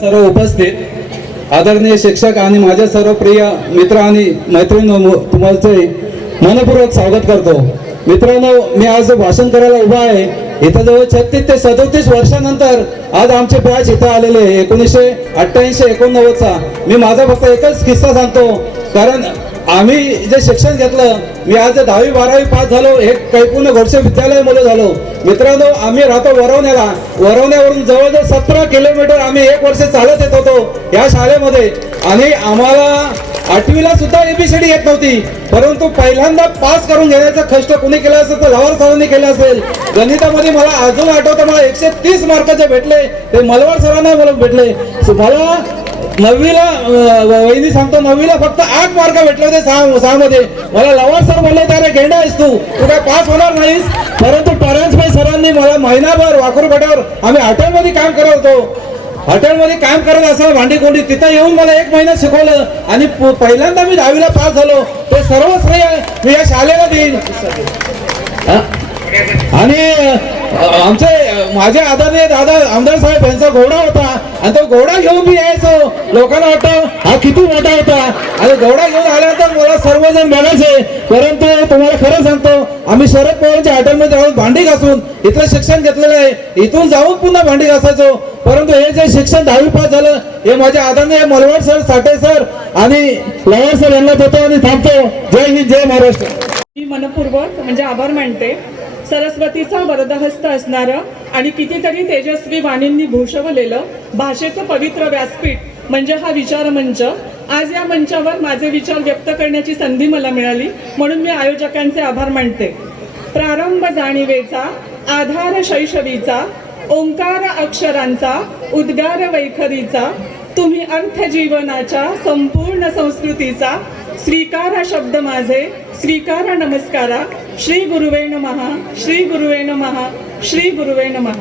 सर्व उपस्थित आदरणीय शिक्षक आणि माझ्या सर्व प्रिय मित्र आणि मैत्रिणींनो, तुमचे मनपूर्वक स्वागत करतो. मित्रांनो, मी आज भाषण करायला उभा आहे. इथं जवळ 36 ते 37 वर्षानंतर आज आमचे बॅच इथं आलेले 1988-89चा. मी माझा फक्त एकच किस्सा सांगतो, कारण आम्ही जे शिक्षण घेतलं, मी आज 10वी 12वी पास झालो, हे कैपूर्ण गोडसे विद्यालयामध्ये झालो. मित्रांनो, आम्ही राहतो वरवण्याला. वरवण्यावरून जवळजवळ 17 किलोमीटर आम्ही 1 वर्ष चालत येत होतो या शाळेमध्ये. आणि आम्हाला 8वीला सुद्धा ABCD येत नव्हती, परंतु पहिल्यांदा पास करून घेण्याचा कष्ट कोणी केला असेल तर लवार सरांनी केला असेल. गणितामध्ये मला अजून आठवतं, मला 130 मार्क जे भेटले ते मलवार सरांना मला भेटले. मला 9वीला वहिनी सांगतो, 9वीला फक्त 8 मार्क भेटले होते 6 मध्ये. मला लवार सर म्हणले, अरे गेंडा आहेस तू काय पास होणार नाहीस. परंतु परांजभाई सरांनी मला महिनाभर वाकूरपाट्यावर आम्ही हॉटेलमध्ये काम करत होतो. हॉटेलमध्ये काम करत असताना भांडी कोंडी तिथं येऊन मला 1 महिना शिकवलं आणि पहिल्यांदा मी 10वीला पास झालो. ते सर्व श्रेय मी या शाळेला देईन. आणि माझे आदरणीय दादा आमदार साहेब यांचा घोडा होता आणि तो घोडा घेऊन मी यायचो. लोकांना वाटतं हा किती मोठा होता. आणि घोडा घेऊन आल्यानंतर मला सर्वजण बघायचे. परंतु तुम्हाला खरं सांगतो, आम्ही शरद पवारांच्या हॉटेलमध्ये राहून भांडी घासून इथलं शिक्षण घेतलेलं आहे. इथून जाऊन पुन्हा भांडी घासायचो. परंतु हे जे शिक्षण 10वी पास झालं, हे माझे आदरणीय मलवार सर, साठे सर आणि लवार सर यांना देतो आणि थांबतो. जय हिंद, जय महाराष्ट्र. मी मनपूर्वक म्हणजे आभार मानते. सरस्वतीचा वरदहस्त असणारं आणि कितीतरी तेजस्वी वाणींनी भूषवलेलं भाषेचं पवित्र व्यासपीठ म्हणजे हा विचार मंच. आज या मंचावर माझे विचार व्यक्त करण्याची संधी मला मिळाली, म्हणून मी आयोजकांचे आभार मानते. प्रारंभ जाणीवेचा, आधार शैशवीचा, ओंकार अक्षरांचा, उद्गार वैखरीचा, तुम्ही अर्थ जीवनाच्या संपूर्ण संस्कृतीचा, स्वीकारा शब्द माझे, स्वीकारा नमस्कारा. श्री गुरुवे नमः, श्री गुरुवे नमः, श्री गुरुवे नमः.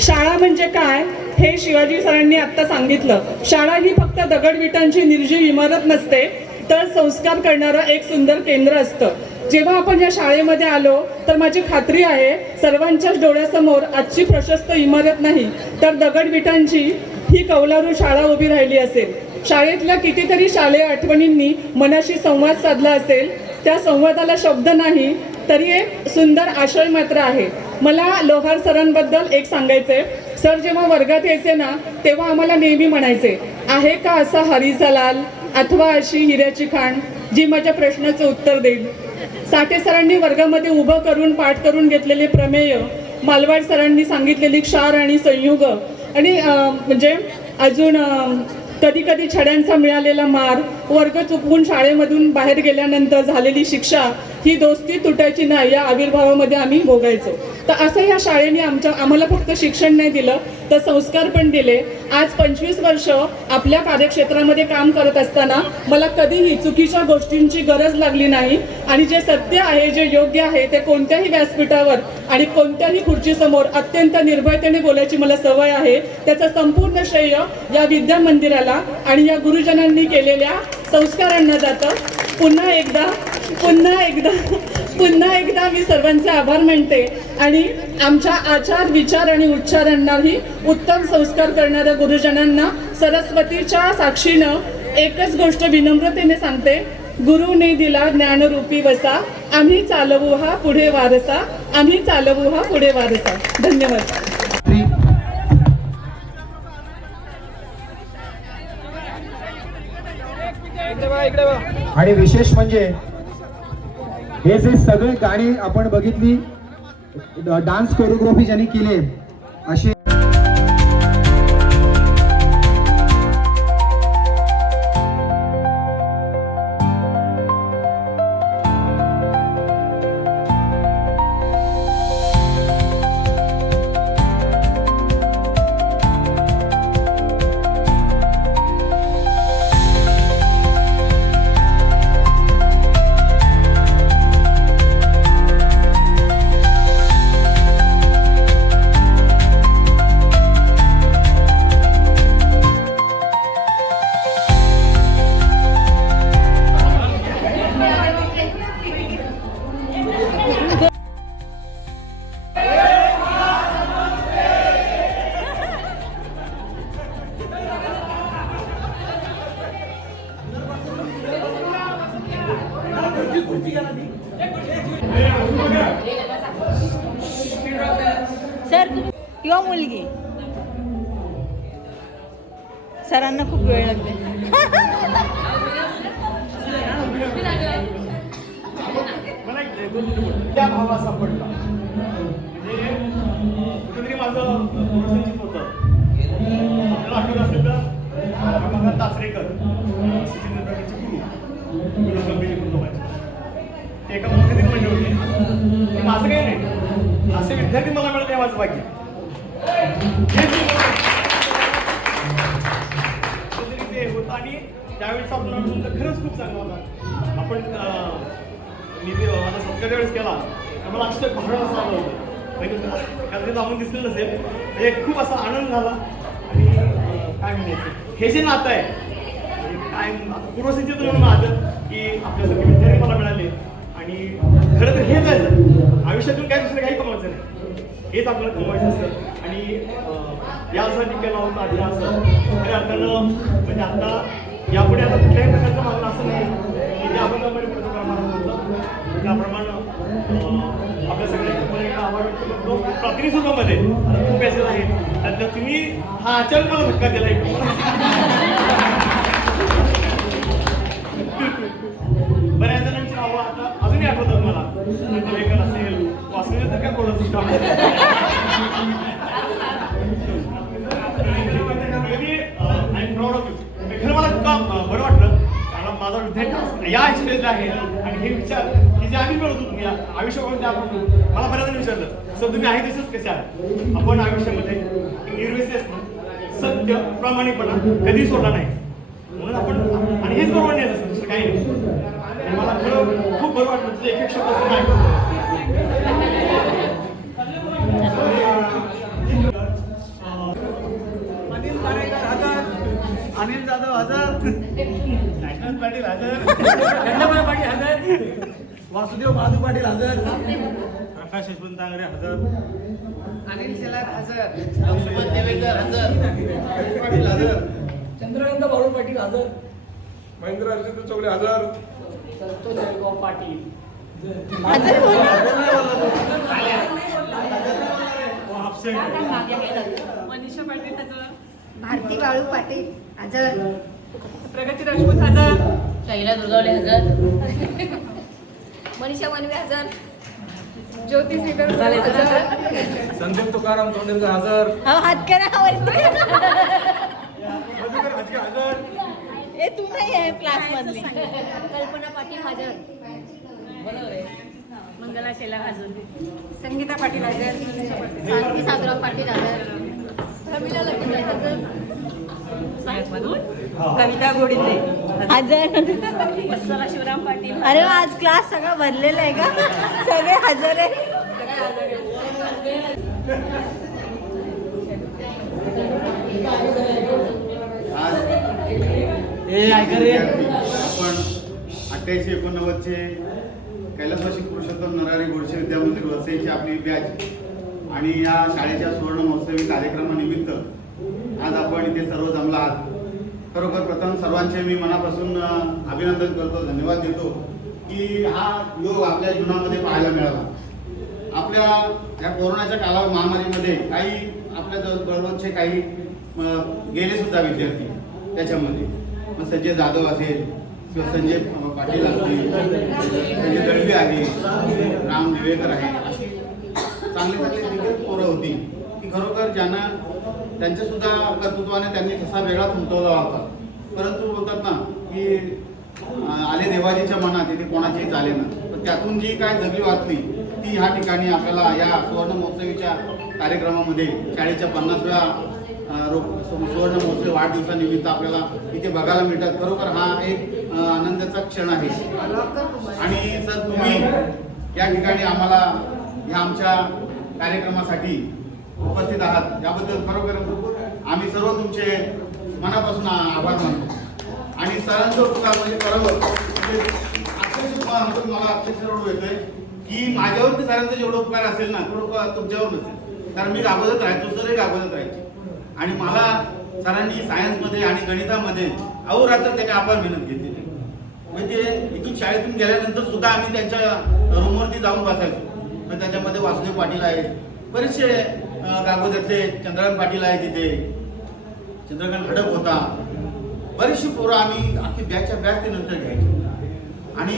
शाळा म्हणजे काय हे शिवाजी सरांनी आत्ता सांगितलं. शाळा ही फक्त दगडविटांची निर्जीव इमारत नसते, तर संस्कार करणारं एक सुंदर केंद्र असतं. जेव्हा आपण या शाळेमध्ये आलो तर माझी खात्री आहे, सर्वांच्याच डोळ्यासमोर आजची प्रशस्त इमारत नाही, तर दगडविटांची ही कौलारू शाळा उभी राहिली असेल. शाळेतल्या कितीतरी शालेय आठवणींनी मनाशी संवाद साधला असेल. त्या संवादाला शब्द नाही, तरी एक सुंदर आशय मात्र आहे. मला लोहार सरांबद्दल एक सांगायचंय. सर जेव्हा वर्गात यायचे ना, तेव्हा आम्हाला नेहमी म्हणायचे, आहे का असा हरीचा लाल अथवा अशी हिऱ्याची खाण जी माझ्या प्रश्नाचं उत्तर देईल. साठे सरांनी वर्गामध्ये उभं करून पाठ करून घेतलेले प्रमेय, मालवाड सरांनी सांगितलेली क्षार आणि संयुग, आणि म्हणजे अजून कधी कधी छड्यांचा मिळालेला मार, वर्ग चुकवून शाळेमधून बाहेर गेल्यानंतर झालेली शिक्षा, ही दोस्ती तुटायची नाही या आविर्भावामध्ये आम्ही भोगायचो. तर असं या शाळेने आम्हाला फक्त शिक्षण नाही दिलं, तर संस्कार पण दिले. आज 25 वर्ष आपल्या कार्यक्षेत्रामध्ये काम करत असताना मला कधीही चुकीच्या गोष्टींची गरज लागली नाही. आणि जे सत्य आहे, जे योग्य आहे, ते कोणत्याही व्यासपीठावर आणि कोणत्याही खुर्चीसमोर अत्यंत निर्भयतेने बोलायची मला सवय आहे. त्याचं संपूर्ण श्रेय या विद्या मंदिराला आणि या गुरुजनांनी केलेल्या संस्कारांना जातं. पुन्हा एकदा मी सर्वांचे आभार मानते. आणि आमच्या आचार, विचार आणि उच्चारांनाही उत्तम संस्कार करणाऱ्या गुरुजनांना सरस्वतीच्या साक्षीनं एकच गोष्ट विनम्रतेने सांगते, गुरुने दिला ज्ञानरूपी वसा, आम्ही चालवू हा पुढे वारसा, आम्ही चालवू हा पुढे वारसा. धन्यवाद. आणि विशेष म्हणजे हे जे सगळे गाणी आपण बघितली, डान्स कोरिओग्राफी ज्यांनी केली असे सर किंवा मुलगी सरांना खूप वेळ लागते. त्या भावा सापडला म्हणजे कुठेतरी माझं संचित होतं. आपल्याला आठवत असेल तर बघा तासरेकर सचिन तेंडुलकरचे गुरु ते एका मुख्यतील म्हणजे होते. पण माझं काही नाही, असे विद्यार्थी मला मिळत आहे माझं भाग्य. ते होतं आणि त्यावेळेस आपला खरंच खूप चांगला होता. आपण मी ते माझा सत्कार वेळेस केला तर मला अक्षर भावना असं आलं होतं. म्हणजे कदाचित आपण दिसलं नसेल, म्हणजे खूप असा आनंद झाला. आणि काय म्हणायचं, हे जे नातं आहे काय पूर्वसिंचित म्हणून माझं की आपल्यासारखे विद्यार्थी मला मिळाले. आणि खरं तर हेच आहे आयुष्यातून काय दुसरं काही कमवायचं नाही, हेच आपल्याला कमवायचं असतं. आणि यासाठी केला होता आधी असं खऱ्या अर्थानं म्हणजे आता यापुढे आता कुठल्याही प्रकारचं मागणं असं नाही की जे आपण त्याप्रमाणे आपल्या सगळ्यांना आभार व्यक्त करतो. प्राथमिक स्वरूपामध्ये खूप मेसेज आहेत, त्यातलं तुम्ही हा अचानक मला धक्का दिला एक बऱ्याच जणांची नावं आता अजूनही आठवतात मला. तवेकर असेल, वासुदेव तर काय बोलत I am proud of you. खरं मला काम बरं वाटलं. माझा विद्यार्थी या स्टेजला आहे आणि हे विचार की जे आम्ही मिळवतो तुम्ही आयुष्यामध्ये आपण मला बऱ्याच विचारलं सर तुम्ही आहे तसंच कसे आहे. आपण आयुष्यामध्ये निर्विशेष सत्य प्रामाणिकपणा कधी सोडला नाही म्हणून आपण आणि हेच बरोबर नाही असं दुसरं काही नाही. मला खरं खूप बरं वाटलं तुझं एक एक शब्द असं नाही. अनिल जाधव हजर, नागनाथ पाटील हजर, खंडोबा पाटील हजर, वासुदेव महादू पाटील हजर, प्रकाश यशवंत तांगडे हजर, अनिल शेलार हजर, लक्ष्मण देवेकर हजर, पाटील हजर, चंद्रकांत बाळू पाटील हजर, महेंद्र अर्जुन चौगले हजर, संतोष जयगाव पाटील मनीषा पाटील हजर, भारती बाळू पाटील हजर, प्रगती राजपूत हजर, शैला दुर्गावले हजर, मनीषा मनवे हजर, ज्योती श्रीधर हजर, संदीप तुकाराम तोंडलकर हजर, हात करा वरती. मधुकर हजगे हजर, ए तू नाही आहे क्लास मधली. कल्पना पाटील हजर, मंगला शेला हजर, संगीता पाटील हजर, सारथी सागराव पाटील हजर, प्रमिला लक्ष्मी हजर, कविता गोडीते हजर, वत्सला शिवराम पाटील. अरे आज क्लास सगळा भरलेला आहे का? सगळे हजर आहे. आपण 88-89 कैलासवासी पुरुषोत्तम नरहरी गोडसे विद्यामंदिर वसईची आपली बॅच आणि या शाळेच्या सुवर्ण महोत्सवी कार्यक्रमानिमित्त आज आपण इथे सर्व जमला आहात. खरोखर प्रथम सर्वांचे मी मनापासून अभिनंदन करतो, धन्यवाद देतो की हा योग आपल्या जीवनामध्ये पाहायला मिळाला. आपल्या या कोरोनाच्या महामारीमध्ये काही आपल्या बरोबरचे काही गेले सुद्धा विद्यार्थी त्याच्यामध्ये मग संजय जाधव असेल किंवा संजय पाटील असतील, संजय दळवी आहे, राम दिवेकर आहे, अशी चांगली चांगली दिग्गज पोरं होती की खरोखर ज्यांना त्यांच्या सुद्धा कर्तृत्वाने त्यांनी तसा वेगळा उमटवला होता. परंतु बोलतात ना की आले देवाजीच्या मनात इथे कोणाचेही झाले ना, तर त्यातून जी काय जगली वाचली ती ह्या ठिकाणी आपल्याला या सुवर्ण महोत्सवीच्या कार्यक्रमामध्ये शाळेच्या 50व्या सुवर्ण महोत्सव वाढदिवसानिमित्त आपल्याला इथे बघायला मिळतात. खरोखर हा एक आनंदाचा क्षण आहे. आणि सर तुम्ही या ठिकाणी आम्हाला ह्या आमच्या कार्यक्रमासाठी उपस्थित आहात याबद्दल खरोखर आम्ही सर्व तुमचे मनापासून आभार मानतो. आणि सरांचं उपकार म्हणजे करावं मला अक्षरशः एवढं येतोय की माझ्यावरती सरांचा जेवढं उपकार असेल ना तेवढं तुमच्यावर नसेल, कारण मी राबवत राहायचो, सरही राबवत राहायचे. आणि मला सरांनी सायन्समध्ये आणि गणितामध्ये अहोरात्र त्यांनी आपण मेहनत घेतलेली. म्हणजे इथून शाळेतून गेल्यानंतर सुद्धा आम्ही त्यांच्या रूमवरती जाऊन बसायचो. तर त्याच्यामध्ये वासुदेव पाटील आहेत, बरेचसे गागोद्यातले चंद्रकांत पाटील आहेत, तिथे चंद्रकांत खडक होता, बरीचशी पोरं आम्ही अख्खी बॅचच्या बॅच ते नंतर घ्यायचो. आणि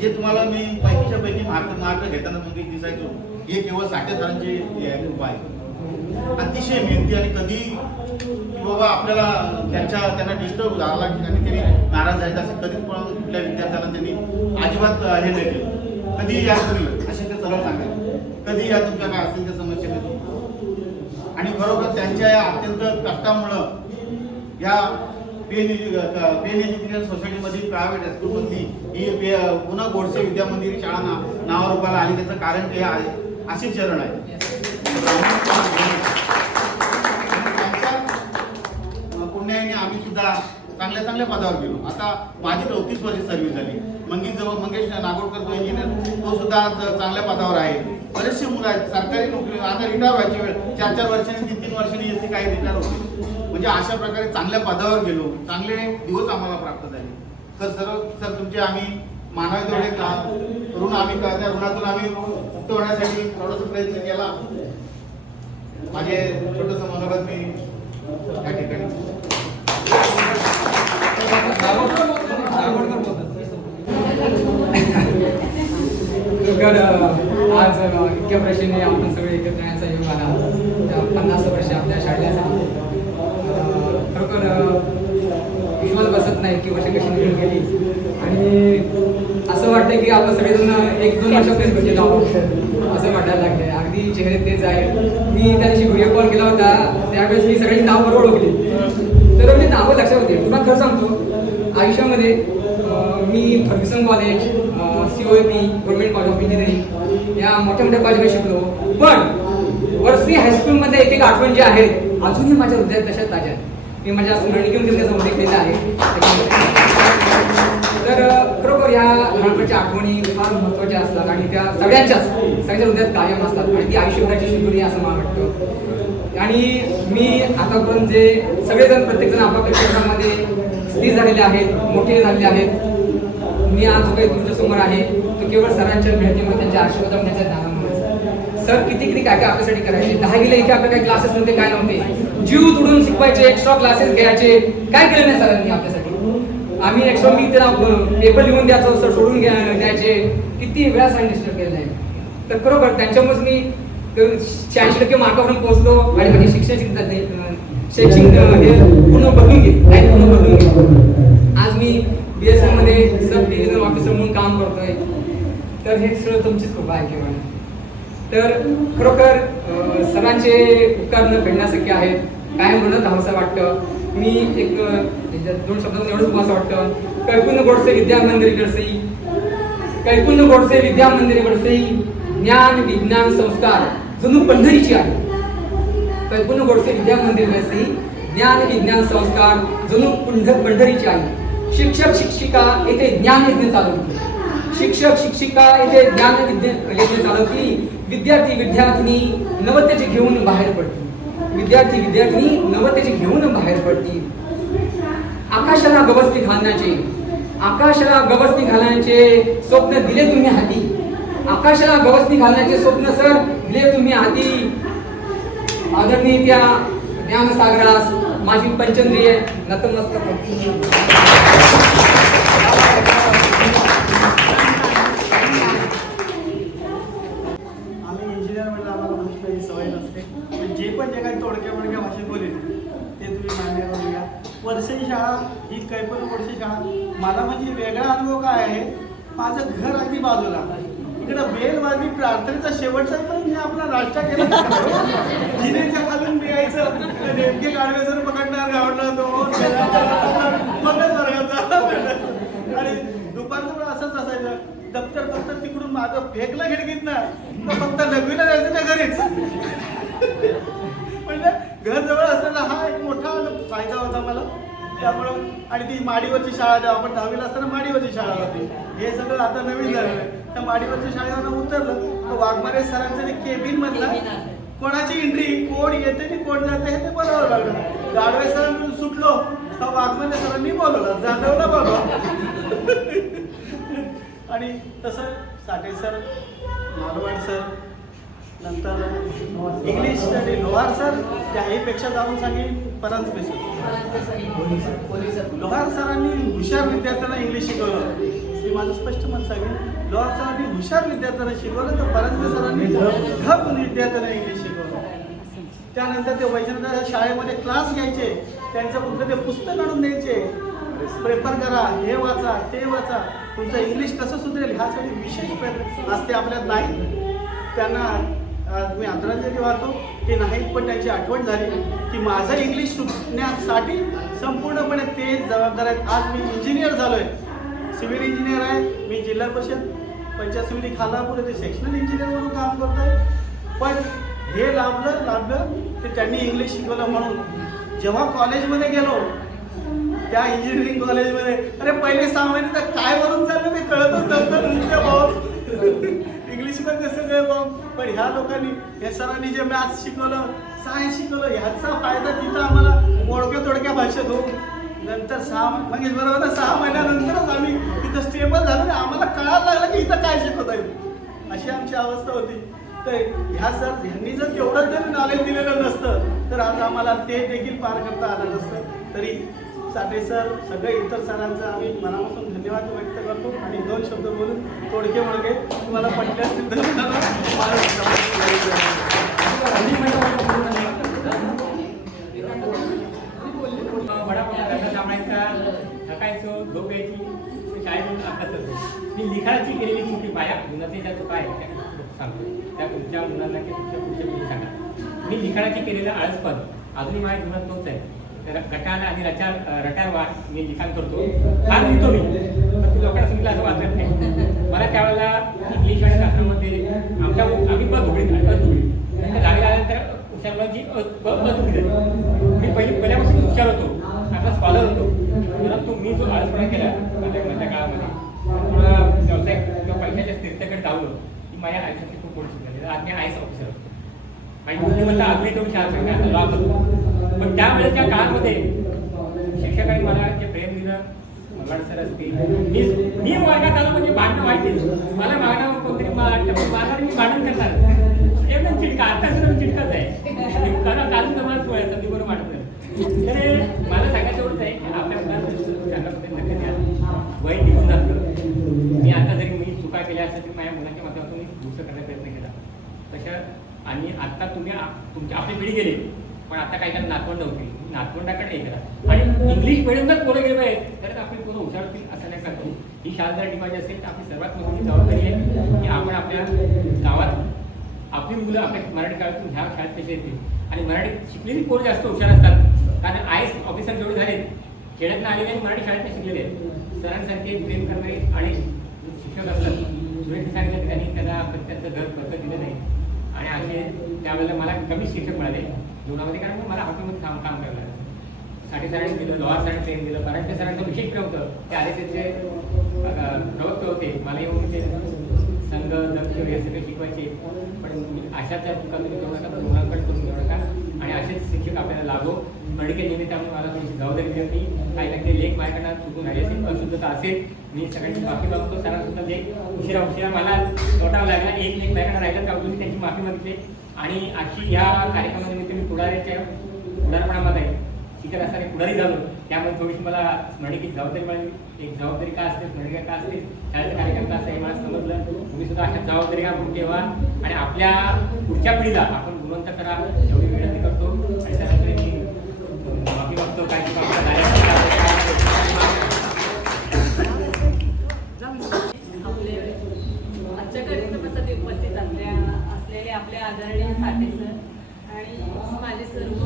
जे तुम्हाला मी पैकीच्या पैकी मार्क घेताना तुम्ही दिसायचो, हे केवळ साठे सरांचे कृपा आहे. अतिशय मेहनती आणि कधी की बाबा आपल्याला त्यांना डिस्टर्ब झाला आणि त्यांनी नाराज झाले असं कधीच पण कुठल्या विद्यार्थ्याला त्यांनी अजिबात हे नाही केलं. कधी या तुम्ही असे ते सरळ सांगायचे, कधी या तुमच्या काय असेल त्या समस्येमध्ये. आणि बरोबर त्यांच्या या अत्यंत कष्टामुळं या पेन एज्युकेशन सोसायटीमधील प्रायव्हेट हायस्कूलमधली ही पुन्हा गोडसे विद्यामंदिर शाळा नावारूपाला आली. त्याचं कारण ते आहे असे चरण आहे. पुण्याने आम्ही सुद्धा चांगल्या पदावर गेलो. आता माझी 34 वर्ष सर्व्हिस झाली. मंगेश नागोडकर तो इंजिनियर, तो सुद्धा आज चांगल्या पदावर आहे. बरेचसे मुलं आहेत सरकारी नोकरी, आता रिटायर व्हायची वेळ 4-4 वर्षांनी 3-3 वर्षांनी येते, काही रिटायर होते. म्हणजे अशा प्रकारे चांगल्या पदावर गेलो, चांगले दिवस आम्हाला प्राप्त झाले. तर सर तुमचे आम्ही मानावे तेवढे ऋण आम्ही त्या ऋणातून आम्ही मुक्त होण्यासाठी थोडासा प्रयत्न केला. माझे छोटंसं मनोगत मी या ठिकाणी आज इतक्या वर्षांनी आपण सगळे एकत्र येण्याचा योग आला. 50 वर्ष आपल्या शाळेला खरोखर विश्वास बसत नाही की वर्ष कशी निघून गेली. आणि असं वाटतं की आपण सगळेजण 1-2 वर्षापर्यंत भेटले जाऊ असं वाटायला लागले. अगदी चेहरे तेच आहे. मी त्या दिवशी व्हिडिओ कॉल केला होता, त्यावेळेस मी सगळ्यांची नाव बरोबर ओळखली. तर म्हणजे नावं लक्षात होते. तुम्हाला खरं सांगतो, आयुष्यामध्ये मी Fergusson college, COAP government college of engineering या मोठ्या कॉलेजमध्ये शिकलो. पण वर्सरी हायस्कूलमध्ये एक आठवण जी आहे अजूनही माझ्या हृदयात तशाच ताज्या आहेत. मी माझ्या स्मरणिकेमध्ये त्याचा उल्लेख केला आहे. तर खरोखर या लहानपणीच्या आठवणी फार महत्त्वाच्या असतात आणि त्या सगळ्यांच्या हृदयात कायम असतात आणि ती आयुष्यभराची शिकवणी असं मला वाटतं. आणि मी आतापर्यंत जे सगळेजण प्रत्येकजण आपापल्या क्षेत्रामध्ये स्थिर झालेले आहेत, मोठे झालेले आहेत. मी आज जो काही तुमच्यासमोर आहे तो केवळ सरांच्या मेहनतीमुळे, त्यांच्या आशीर्वादामुळे, त्यांच्या ज्ञानामुळे. सर किती काय आपल्यासाठी करायचे. 10वीला इथे आपले काही क्लासेस नव्हते, काय नव्हते. जीव तोडून शिकवायचे, एक्स्ट्रा क्लासेस घ्यायचे. काय केलं नाही सरांनी आपल्यासाठी. आम्ही एक्स्ट्रा मी त्याला पेपर लिहून द्यायचो, सर सोडून द्यायचे. किती वेळा सरांनी डिस्टर्ब केलं आहे. तर खरोखर त्यांच्यामुळेच मी 86% मार्कावरून पोहोचलो आणि माझी शैक्षणिक हे पूर्ण बदलून गेली. आज मी BSc मध्ये सब डिव्हिजनल ऑफिसर म्हणून काम करतोय. तर हे सगळं तुमचीच कृपा आहे केवळ. तर खरोखर सरांचे उपकार न फेडण्यासारखे आहेत. कायम म्हणत राहावंसं वाटतं. मी एक 2 शब्दात एवढंच असं वाटतं. कैपुन गोडसे विद्या मंदिर गडसई, कैपुन गोडसे विद्या मंदिर गडसई, ज्ञान विज्ञान संस्कार जणू पंढरीची आहे. कैपुन गोडसे विद्या मंदिर गडसई, ज्ञान विज्ञान संस्कार जणू पंढरीची आहे. शिक्षक शिक्षिका येथे ज्ञान यज्ञ चालवतील. शिक्षक शिक्षिका येथे ज्ञान यज्ञ चालवतील. विद्यार्थी विद्यार्थिनी नवतेचे घेऊन बाहेर पडतील. विद्यार्थी विद्यार्थिनी नवतेचे घेऊन बाहेर पडतील. आकाशाला गवसणी घालण्याचे, आकाशाला गवसणी घालण्याचे स्वप्न दिले तुम्ही हाती. आकाशाला गवसणी घालण्याचे स्वप्न सर दिले तुम्ही हाती. आदरणीय त्या ज्ञानसागरास माझी पंचेंद्रिय नतमस्तक होती. आम्ही इंजिनियर म्हणजे आम्हाला गोष्टी सवय नसते. पण जे काही तोडक्या भाषेत बोलेल ते तुम्ही मान्य करून घ्या. वर्षी शाळा ही कैपन वर्षी शाळा मला म्हणजे वेगळा अनुभव काय आहे. माझं घर अगदी बाजूला, इकडं बेल वाजली, प्रार्थनेचा शेवटचा पण मी आपला नाश्ता केला. जिनेच्या खालून मी यायचं, नेमके गाडवे जर पकडणार गावडला तो मगच वर्गाचा. आणि दुपारचं पण असंच असायचं. दप्तर फक्त तिकडून माझं फेकलं खिडकीत ना, तर फक्त नवीला जायचं ना घरीच. म्हणजे घर जवळ असताना हा एक मोठा फायदा होता मला. त्यामुळं आणि ती माडीवरची शाळा, आपण 10वीला असताना माडीवरची शाळा होती. हे सगळं आता नवीन झालेलं आहे. त्या माडीवरच्या शाळेवर उतरलं तर वाघमारे सरांचं ते केबिन मधला कोणाची एंट्री कोण येते आणि कोण जाते हे ते बरोबर बघा. गाडवे सरांकडून सुटलो तर वाघमारे सरांनी बोलवलं, जाधवला बाबा. आणि तसं साठे सर, मालवण सर, नंतर इंग्लिश आणि लोहार सर, त्याहीपेक्षा जाऊन सांगेन परांजपे सर. लोहार सरांनी हुशार विद्यार्थ्यांना इंग्लिश शिकवलं. मी माझं स्पष्ट मत सांगेन, लोहार सरांनी हुशार विद्यार्थ्यांना शिकवलं तर परांजपे सरांनी ढब विद्यार्थ्यांना इंग्लिश शिकवलं. त्यानंतर ते वैजनाथच्या शाळेमध्ये क्लास घ्यायचे, त्यांचं कुठलं ते पुस्तक आणून द्यायचे, प्रेफर करा, हे वाचा, ते वाचा, तुमचं इंग्लिश कसं सुधरेल ह्यासाठी विशेष प्रयत्न असते आपल्यात नाही. त्यांना मी आदरांजली वाहतो की नाहीत, पण त्यांची आठवण झाली की माझं इंग्लिश सुटण्यासाठी संपूर्णपणे ते जबाबदार आहेत. आज मी इंजिनियर झालो आहे, सिव्हिल इंजिनियर आहे. मी जिल्हा परिषद पंचायत समिती खालापूर येथे सेक्शनल इंजिनियर म्हणून काम करतो आहे. पण हे लाभलं ते त्यांनी इंग्लिश शिकवलं म्हणून. जेव्हा कॉलेजमध्ये गेलो, त्या इंजिनिअरिंग कॉलेजमध्ये अरे पहिले 6 महिने तर काय बनून चाललं ते कळतच नव्हतं भाऊ. इंग्लिशमध्ये सगळे भाऊ. पण ह्या लोकांनी, हे सरांनी जे मॅथ्स शिकवलं, सायन्स शिकवलं, ह्याचा फायदा तिथं आम्हाला मोडक्या तोडक्या भाषेत होऊन नंतर 6 म्हणजे बरोबर ना 6 महिन्यानंतरच आम्ही तिथं स्टेबल झालो आणि आम्हाला कळायला लागलं की इथं काय शिकवत आहे, अशी आमची अवस्था होती. तर ह्यांनी जर तेवढं जर नॉलेज दिलेलं नसतं तर आज आम्हाला ते देखील पार करता आलं नसतं. तरी साठे सर, सगळे इतर सरांचं आम्ही मनापासून धन्यवाद व्यक्त करतो. आणि 2 शब्द बोलून तोडके मोडके तुम्हाला पटल्या थकायचो, झोप यायची, शाळेतून अभ्यास करतो. मी लिखाणाची केलेली चुकी पाया गुणाचे ज्या चुका आहेत त्या सांगतो, त्या तुमच्या मुलांना की तुमच्या पुढच्या पिढी सांगा. मी लिखाणाची केलेलं आळसपण अजूनही माझ्या जीवनात तोच आहे. तर गटार आणि रटार वाट मी लिखाण करतो, फार लिहितो मी, पण लोकांना सांगितलं असं वाटत नाही. मला त्यावेळेला इंग्लिश आणि शास्त्रामध्ये आम्ही बधुडी दहावीला आल्यानंतर हुशारची बधुडी झाली. मी पहिल्यापासून हुशार होतो, आपला स्कॉलर होतो. परंतु मी जो आळसपणा केला त्या काळामध्ये थोडा व्यवसाय किंवा पैशाच्या स्थिरतेकडे धावलो की माझ्या आयुष्याची खूप मोठी चूक झाली. आज मी आयएस ऑफिसर होतो आणि बुद्धिमत्ता अजूनही तेवढी शाळा मी आता लॉ करतो. पण त्यावेळेच्या काळामध्ये शिक्षकांनी मला जे प्रेम दिलं, मल्हार सर असतील, मी वर्गात आलो म्हणजे भांडणं व्हायचीच. मला मागण्यावर कोणतरी मारणार, मी भांडण करणार एकदम चिटका. आता सुद्धा मी चिटकाच आहे, कारण काढून जमा सोळायचं मी बरोबर वाटत नाही. तर मला सांगायचं एवढंच आहे की आपल्या मुलांना नक्की द्या. वय निघून जातं. मी आता जरी मी चुका केल्या असतात तरी माझ्या मुलांच्या माध्यमातून मी दुसरं करण्याचा प्रयत्न केला तशा. आणि आता तुम्ही तुमची आपली पिढी गेली, पण आता काही काही नातवंड होती, नातवंडाकडे हे करा. आणि इंग्लिश मिडियमलाच पोरं गेले पाहिजे तर आपली पोरं हुशार होतील असं नाही करतो. ही शाळा जर टिकायची असेल तर आपली सर्वात मोठी जबाबदारी आहे की आपण आपल्या गावात आपली मुलं आपल्या मराठी शाळेतून ह्या शाळेत कशी येतील. आणि मराठी शिकलेली पोरं जास्त हुशार असतात, कारण आयएस ऑफिसर जेवढे झाले खेड्यातनं आलेले आणि मराठी शाळेतनं शिकलेले आहेत. सरांसारखे प्रेम करणारे आणि शिक्षक असतात. सुरेश सांगितलं की त्यांनी त्यांना त्यांचं घर परत दिलं नाही. आणि असे त्यावेळेला मला कमी शिक्षक मिळाले जीवनामध्ये, कारण मला हॉटेलमध्ये काम करायला लागलं. साठे सरांनी दिलं, लोहार सरांनी ट्रेन दिलं, परांजपे सरांचं विशेष प्रेम होतं. ते आले त्यांचे प्रवक्ते होते, मला येऊन ते संघ दप्तर हे सगळे शिकवायचे. पण अशा त्या चुका तुम्ही करू नका, मुलांकडे करून घेऊ नका. आणि असेच शिक्षक आपल्याला लागो. मेडिकल युनिट त्यामुळे मला थोडीशी जबाबदारी दिली होती. काही ना काही लेख माझ्याकडनं चुकून राहिले असेल, अशुद्धता असेल, मी सगळ्यांची माफी मागतो. सरांसुद्धा लेख उशिरा मला तोटावं लागला. एक लेख माझ्याकडे राहिला त्याबद्दल त्यांची माफी मागितली. आणि अशी या कार्यक्रमानिमित्त मी पुढारपणामध्ये शिक्षक असताना पुढारी झालो, त्यामुळे थोडीशी मला स्मरणिकेची जबाबदारी मिळाली. एक जबाबदारी का असते, स्मरणिका का असते, शाळेचा कार्यक्रम का असं हे मला समजलं. तुम्ही सुद्धा अशा जबाबदारी घ्या, म्हणून ठेवा आणि आपल्या पुढच्या पिढीला आपण गुणवंत करा एवढी विनंती करतो. आणि त्यानंतर मी माफी मागतो काय आपले आजच्या कार्यक्रमासाठी उपस्थित असलेले आपले आदरणीय साठे सर आणि माझे सर्व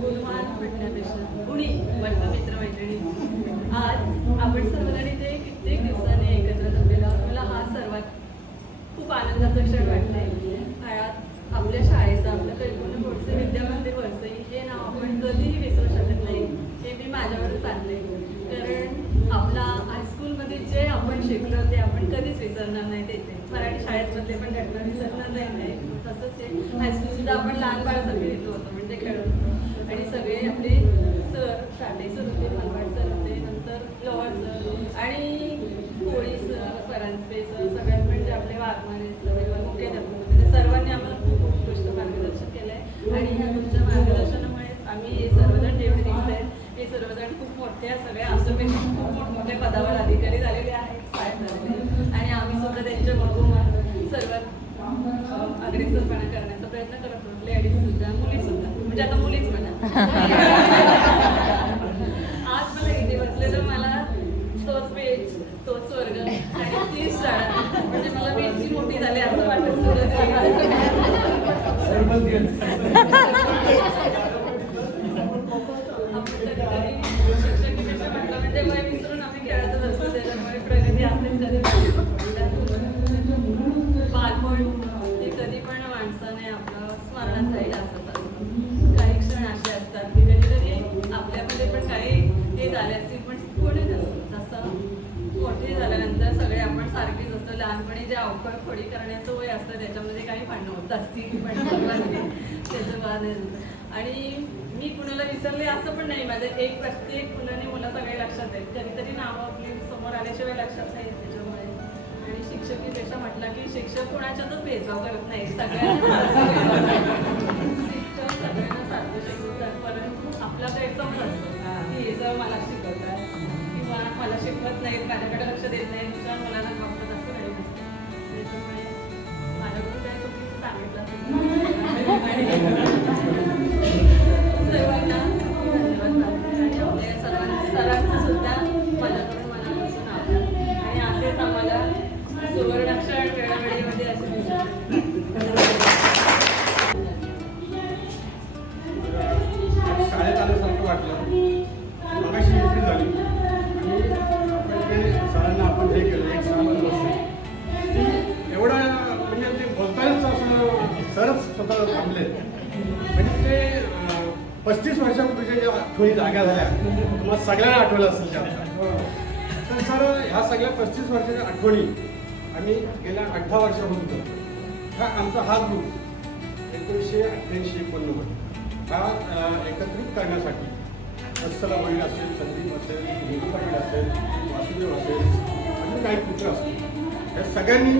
गुणवान म्हटल्यापेक्षा गुणी वर्गमित्र मैत्रिणी, आज आपण सर्वजण इथे कित्येक दिवसांनी एकत्र जमलेलो आहोत. मला हा सर्वात खूप आनंदाचा क्षण वाटतोय. काळात आपल्या शाळेचं, आपलं कैकुंड गोडसे विद्यामंदिर वसई हे नाव आपण कधीही विसरू शकत नाही. हे मी माझ्यावरच आणले, कारण आपला हायस्कूलमध्ये जे आपण शिकलो ते आपण कधीच विसरणार नाही ते मराठी शाळेतले पण घटना विसरणार नाही. तसंच आहे हायस्कूल सुद्धा आपण लहान बाळासारखे येतो होतो म्हणजे खेळत होतो आणि सगळे आपले सर शाळे सर होते, मनवाड सर होते, नंतर लोअर सर आणि कोळी सर, परांजपे सर, सगळ्यात म्हणजे आपले वाघमारे सर किंवा मुख्याध्यापक होते, सर्वांनी आम्हाला खूप उत्कृष्ट मार्गदर्शन केलं आहे आणि ह्या तुमच्या मार्गदर्शनामुळे आम्ही हे सर्वजण जेवढे दिसत आहेत हे सर्वजण खूप मोठ्या सगळ्या आसपास खूप मोठमोठ्या पदावर अधिकारी झालेले आहेत, साहेब झालेले आहेत आणि आम्ही सुद्धा त्यांच्या मागोमाग सर्वात अग्रेसरपणा करण्याचा प्रयत्न करत होतो. लेडीज सुद्धा, मुली सुद्धा, म्हणजे आता मुलीच म्हणा. आज मला इथे बसलेलं मला तोच पेज, तोच वर्ग आणि तीच शाळा म्हणजे मला मी इतकी मोठी झाली असं वाटत शिक्षकीपेक्षा म्हटलं म्हणजे वय विसरून आम्ही खेळतच असतो त्याच्यामुळे प्रगती असेल कधी बालपण हे कधी पण माणसाने आपलं स्मरणात राहील असत असतं. काही क्षण असे असतात की कधीतरी आपल्यामध्ये पण काही हे झाले असतील पण कोणी नसतं. तसं मोठे झाल्यानंतर सगळे आपण सारखेच असतो. लहानपणी जे अवकळ खोडी करण्याचं वय असतं त्याच्यामध्ये काही भांडणं होत असतील पण त्याचं वाद आणि मी कुणाला विसरले असं पण नाही. माझं एक प्रत्येक मुलं सगळे लक्षात आहेत. कधीतरी नावं आपली समोर आल्याशिवाय लक्षात नाही त्याच्यामुळे आणि शिक्षकीपेक्षा म्हटलं की शिक्षक कोणाच्यातच भेदभाव करत नाही, सगळ्यांना शिक्षक सगळ्यांना सारखं शिकवतात. परंतु आपला गैरसमज असतो की हे सर मला शिकवतात किंवा मला शिकवत नाहीत, माझ्याकडे लक्ष देत नाही, दुसऱ्या मुलांना बघतात असं नाही नसतं. त्याच्यामुळे माझ्याकडून काय चुकीचं सांगितलं सर्वांना धन्यवाद सांगते आणि आपल्या सरांचं सुद्धा माझ्याकडून मनापासून आभार आणि असेच आम्हाला सुवर्णाक्षर वेळोवेळीमध्ये असे शाळेत आल्यासारखं वाटलं. मगाशी एंट्री झाली आणि आपण जे सरांना आपण हे केलं एक सरांना बसले एवढा म्हणजे ते बोलतानाच असं सरच स्वतः थांबले. म्हणजे ते 35 वर्षापूर्वीच्या ज्या आठवणी जाग्या झाल्या तुम्हाला सगळ्यांना आठवलं असेल त्या. तर सर ह्या सगळ्या 35 वर्षाच्या आठवणी आम्ही गेल्या 18 वर्षापासून करतो. हा ग्रुप 1988-89 हा एकत्रित करण्यासाठी वत्सला वडील असेल, संदीप असेल, हिंदू पाटील असेल, वासुदेव असेल, अजून काही पुत्र असतील या सगळ्यांनी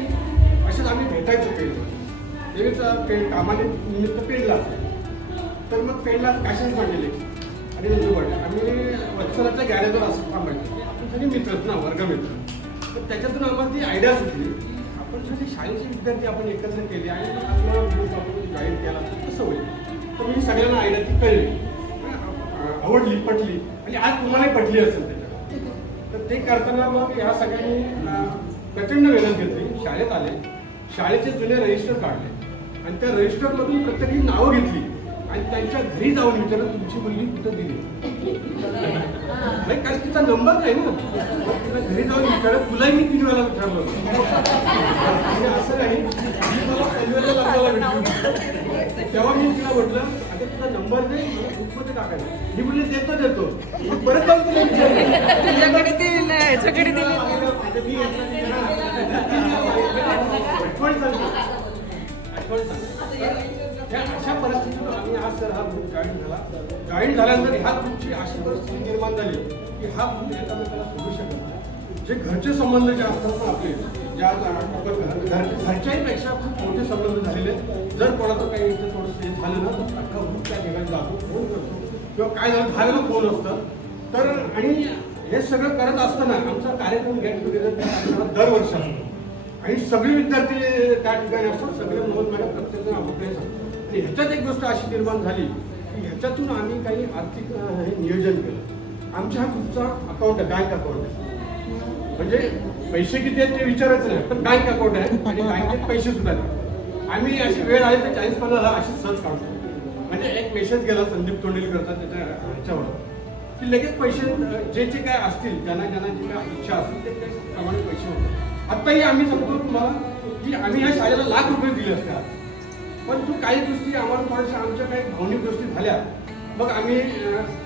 असेच आम्ही भेटायचं पेडला. तेच कामाने निमित्त पेडला असेल तर मग पेडला काशीच मांडलेले आणि नंदू वाटले आम्ही वत्सलाच्या गॅरेजवर असं थांबायचं. आपण सगळे मित्रच ना, वर्गमित्र. तर त्याच्यातून आम्हाला ती आयडिया सुचली आपण सगळे शाळेचे विद्यार्थी आपण एकत्र केले आणि मग आपला ग्रुप आपण जॉईन केला तर कसं होईल. तर मी सगळ्यांना आयडिया ती कळली, आवडली, पटली आणि आज तुम्हालाही पटली असेल त्याच्यात. तर ते करताना मग ह्या सगळ्यांनी प्रचंड मेहनत घेतली. शाळेत आले, शाळेचे जुने रजिस्टर काढले आणि त्या रजिस्टरमधून प्रत्येकी नावं घेतली आणि त्यांच्या घरी जाऊन विचारलं तुमची मुलगी कुठं दिली. कारण तिचा नंबर नाही ना. तिला घरी जाऊन विचारलं, तुलाही मी 3 वेळा विचारलं आणि असं नाही मी मला पहिल्यांदा लग्नाला भेटली तेव्हा मी तिला म्हटलं आता तुझा नंबर दे, मला ग्रुपमध्ये टाकायला. मी बोलले देतो मग परत जाऊन तिला विचारलं आठवण सांगतो. अशा परिस्थितीतून आम्ही आज सर हा ग्रुप जॉईन झाल्यानंतर ह्या ग्रुपची अशी परिस्थिती निर्माण झाली की हा ग्रुप एकामेकाला सोडू शकत नाही. जे घरचे संबंध जे असतात ना आपले, ज्या घरच्याही पेक्षा खूप मोठे संबंध झालेले. जर कोणाचं काही इथे थोडंसं हे झालं ना तर अख्खा ग्रुप त्या ठिकाणी जातो, फोन करतो किंवा काय झालं झालेलं फोन असतं. तर आणि हे सगळं करत असताना आमचा कार्यक्रम गेट टुगेदर दरवर्षी असतो आणि सगळे विद्यार्थी त्या ठिकाणी असतात. सगळे नोंद मॅडम प्रत्येकजण अभिप्राय सांगतो. आणि ह्याच्यात एक गोष्ट अशी निर्माण झाली की ह्याच्यातून आम्ही काही आर्थिक हे नियोजन केलं. आमच्या हा ग्रुपचा अकाउंट आहे, बँक अकाउंट आहे. म्हणजे पैसे किती आहेत ते विचारायचं नाही, पण बँक अकाउंट आहे आणि बँकेत पैसे सुद्धा आहेत. आम्ही अशी वेळ आली तर 40-50 अशी सहज काढतो. म्हणजे एक मेसेज गेला संदीप तोंडीलकरचा त्याच्या ह्याच्यावर की लगेच पैसे जे काय असतील ज्यांना जी काय इच्छा असतील ते प्रमाणे पैसे होतात. आत्ताही आम्ही सांगतो तुम्हाला की आम्ही ह्या शाळेला ₹1,00,000 दिले असतात. पण तू काही गोष्टी आम्हाला थोड्याशा आमच्या काही भावनिक गोष्टी झाल्या मग आम्ही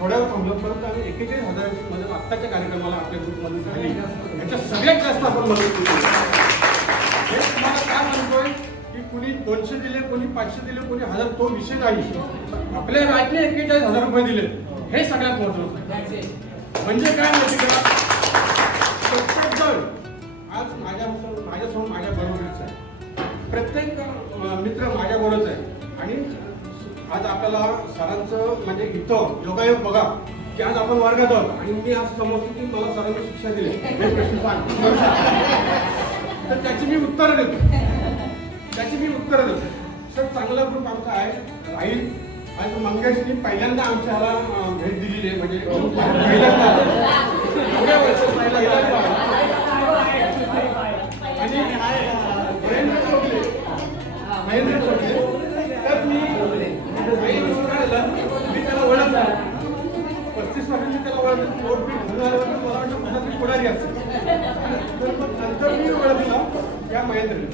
थोड्या वेळ थांबलो. परंतु आम्ही 41,000ची मदत आत्ताच्या कार्यक्रमाला आपल्या ग्रुपमधून झाली याच्या सगळ्यात जास्त आपण मदत केली. हे तुम्हाला काय म्हणतोय की कुणी 200 दिले, कोणी 500 दिले, कोणी 1000, तो विषय नाही. आपल्या राज्याने 41,000 रुपये दिले, हे सगळ्यात महत्वाचं आहे. म्हणजे काय माहिती का, प्रत्येक जण आज माझ्यासमोर माझ्या बरोबरच आहे, प्रत्येक मित्र माझ्या बरोबरच आहे. आणि आज आपल्याला सरांचं म्हणजे इथं योगायोग बघा की आज आपण वर्गात आहोत आणि मी असं समजतो की मला सरांनी शिक्षा दिली, हे प्रश्न सांग, तर त्याची मी उत्तरं देतो. सर चांगला ग्रुप आमचा आहे, राहील. आज मंगेशनी पहिल्यांदा आमच्याला भेट दिलेली आहे, म्हणजे पहिल्यांदा एवढ्या वर्षात पहिल्यांदा. आणि महेंद्र चोगले, तर मी त्याला ओळखलं 35 वर्षांनी त्याला ओळखलं, मला वाटतं कुठेतरी पुढारी असेल. तर मग नंतर मी ओळखलं या महेंद्रने.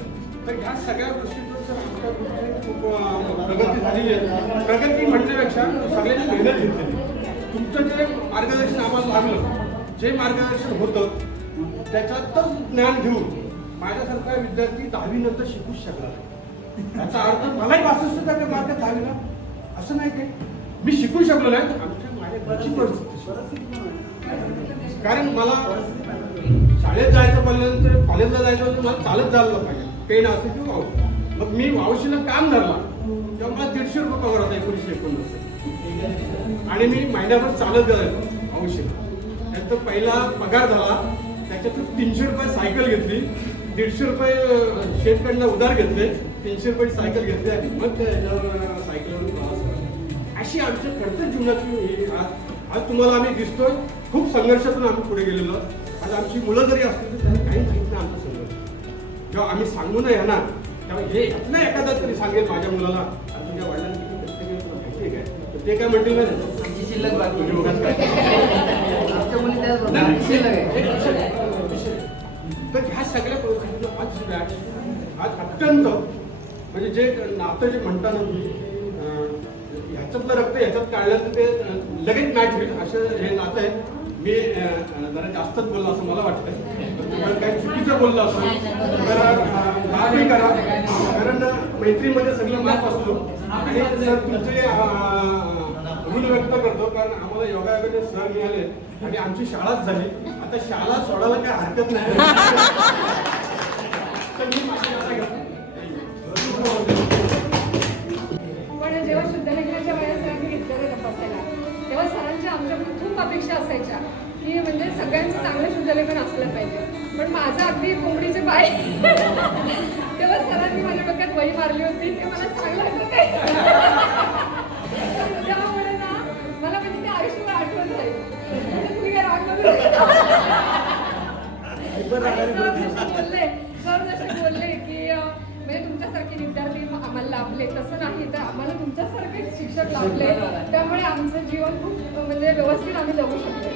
तर ह्या सगळ्या गोष्टीतून सर आमच्या ग्रुपची खूप प्रगती झालेली आहे. प्रगती म्हणण्यापेक्षा सगळ्यांनी मेहनत घेतली. तुमचं जे मार्गदर्शन आम्हाला लागलं, जे मार्गदर्शन होतं त्याच्यातच ज्ञान घेऊन माझ्यासारखा विद्यार्थी 10वी नंतर शिकूच शकला. याचा अर्थ मलाही 62% मार्क 10वीला असं नाही काय मी शिकू शकलो नाही, माझ्या घरची परिस्थिती. कारण मला शाळेत जायचं बोलल्यानंतर कॉलेजला जायचं होतं, मला चालत जायला पाहिजे, पेन असते किंवा वावशी. मग मी वावशीला काम धरला तेव्हा मला 150 रुपये पगार होता 1989. आणि मी महिन्याभर चालत गेलो वावशीला. नंतर पहिला पगार झाला, त्याच्यातून 300 रुपये सायकल घेतली, 150 रुपये शेतकडनं उधार घेतले, 300 रुपये सायकल घेतली आणि मग त्याच्यावर सायकलवरून प्रवास करतो. अशी आमच्या खर्च जीवनाची आज तुम्हाला आम्ही दिसतोय. खूप संघर्षातून आम्ही पुढे गेलेलो. आज आमची मुलं जरी असतील तर त्यांनी काही माहित नाही आमचं संघर्ष. जेव्हा आम्ही सांगू नये ना, तेव्हा हे यातनं एखादा तरी सांगेल माझ्या मुलाला तुझ्या वडिलांनी किती कष्ट केले तुला माहिती आहे काय, तर ते काय म्हणतील ना, आमची शिल्लक बाकी तर ह्या सगळ्या परिस्थितीत आज अत्यंत म्हणजे जे नातं जे म्हणतात ना, ह्याच्यातलं रक्त ह्याच्यात काढलं तर ते लगेच मॅच होईल असं हे नातं आहे. मी जरा जास्तच बोललो असं मला वाटतं, काही चुकीचं बोललं असं तर माफी करा. कारण मैत्रीमध्ये सगळं माफ असतो. आणि सर तुमचे ऋण व्यक्त करतो, कारण आम्हाला योगायोगाने सर मिळाले आणि आमची शाळाच झाली. आता शाळा सोडायला काही हरकत नाही. पण जेव्हा शुद्धलेखनाच्या वेळेस सरांनी घेतलेलं तपासायला, तेव्हा सरांच्या आमच्याकडून खूप अपेक्षा असायच्या की म्हणजे सगळ्यांचं चांगलं शुद्धलेखन असलं पाहिजे. पण माझं अगदी कोंबडीचे पाय तेव्हा सरांनी माझ्या डोक्यात वही मारली होती, ते मला चांगलं वाटत आहे. त्यामुळे ना मला म्हणजे ते आयुष्यभर आठवण जाईल. तुम्ही काय सर जसे बोलले की म्हणजे तुमच्यासारखे विद्यार्थी आम्हाला लाभले, तसं नाही तर आम्हाला तुमच्यासारखेच शिक्षक लाभले. त्यामुळे आमचं जीवन खूप म्हणजे व्यवस्थित आम्ही जगू शकतो.